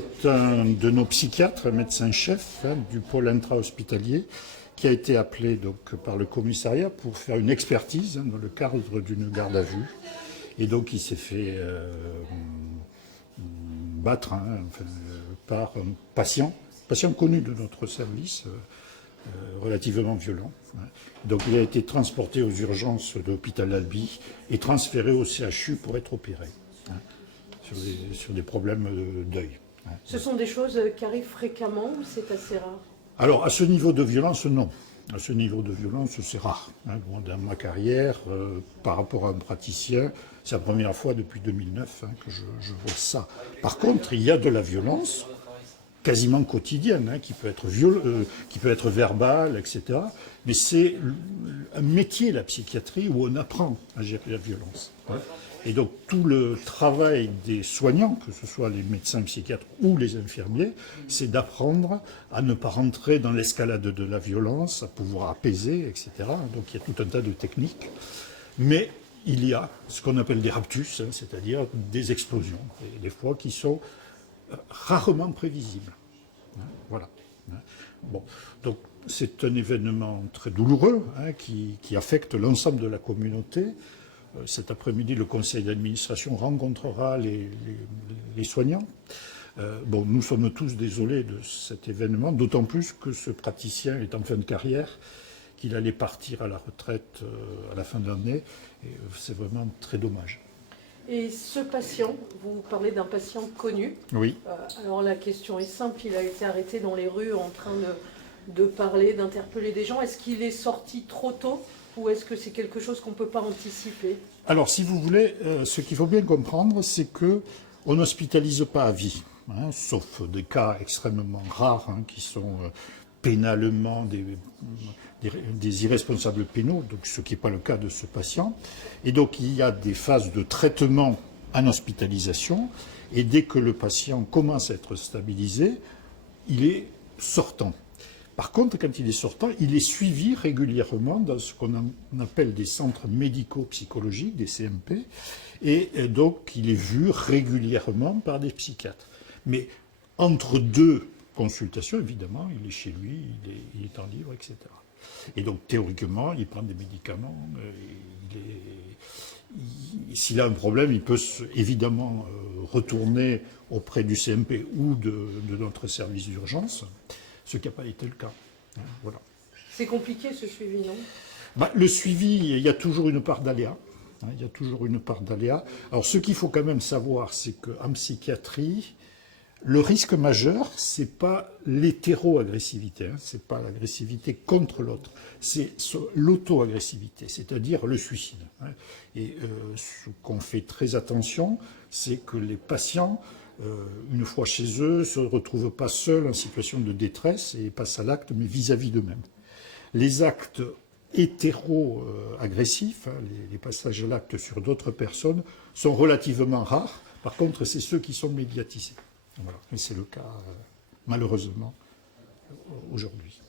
C'est un de nos psychiatres, un médecin-chef du pôle intra-hospitalier, qui a été appelé donc, par le commissariat pour faire une expertise dans le cadre d'une garde à vue. Et donc il s'est fait battre par un patient connu de notre service, relativement violent. Donc il a été transporté aux urgences de l'hôpital d'Albi et transféré au CHU pour être opéré sur des problèmes d'œil. Ce sont des choses qui arrivent fréquemment ou c'est assez rare? Alors, à ce niveau de violence, non. À ce niveau de violence, c'est rare. Dans ma carrière, par rapport à un praticien, c'est la première fois depuis 2009 que je vois ça. Par contre, il y a de la violence quasiment quotidienne, qui peut être verbale, etc. Mais c'est un métier, la psychiatrie, où on apprend à gérer la violence. Et donc tout le travail des soignants, que ce soit les médecins psychiatres ou les infirmiers, c'est d'apprendre à ne pas rentrer dans l'escalade de la violence, à pouvoir apaiser, etc. Donc il y a tout un tas de techniques. Mais il y a ce qu'on appelle des raptus, c'est-à-dire des explosions, des fois qui sont rarement prévisibles. Voilà. Bon, donc c'est un événement très douloureux qui affecte l'ensemble de la communauté. Cet après-midi, le conseil d'administration rencontrera les soignants. Bon, nous sommes tous désolés de cet événement, d'autant plus que ce praticien est en fin de carrière, qu'il allait partir à la retraite à la fin de l'année, et c'est vraiment très dommage. Et ce patient, vous parlez d'un patient connu. Oui. Alors la question est simple, il a été arrêté dans les rues en train de parler, d'interpeller des gens. Est-ce qu'il est sorti trop tôt ou est-ce que c'est quelque chose qu'on ne peut pas anticiper? Alors, si vous voulez, ce qu'il faut bien comprendre, c'est qu'on n'hospitalise pas à vie, sauf des cas extrêmement rares qui sont pénalement des irresponsables pénaux, donc ce qui n'est pas le cas de ce patient. Et donc, il y a des phases de traitement en hospitalisation, et dès que le patient commence à être stabilisé, il est sortant. Par contre, quand il est sortant, il est suivi régulièrement dans ce qu'on appelle des centres médico-psychologiques, des CMP, et donc il est vu régulièrement par des psychiatres. Mais entre deux consultations, évidemment, il est chez lui, il est en libre, etc. Et donc théoriquement, il prend des médicaments, s'il a un problème, il peut évidemment retourner auprès du CMP ou de notre service d'urgence, ce qui n'a pas été le cas. Voilà. C'est compliqué ce suivi, non? Le suivi, il y a toujours une part d'aléa. Il y a toujours une part d'aléa. Alors ce qu'il faut quand même savoir, c'est qu'en psychiatrie, le risque majeur, ce n'est pas l'hétéro-agressivité, ce n'est pas l'agressivité contre l'autre, c'est l'auto-agressivité, c'est-à-dire le suicide. Et ce qu'on fait très attention, c'est que les patients, une fois chez eux, ne se retrouvent pas seuls en situation de détresse et passent à l'acte, mais vis-à-vis d'eux-mêmes. Les actes hétéro-agressifs, les passages à l'acte sur d'autres personnes, sont relativement rares. Par contre, c'est ceux qui sont médiatisés. Voilà. Et c'est le cas, malheureusement, aujourd'hui.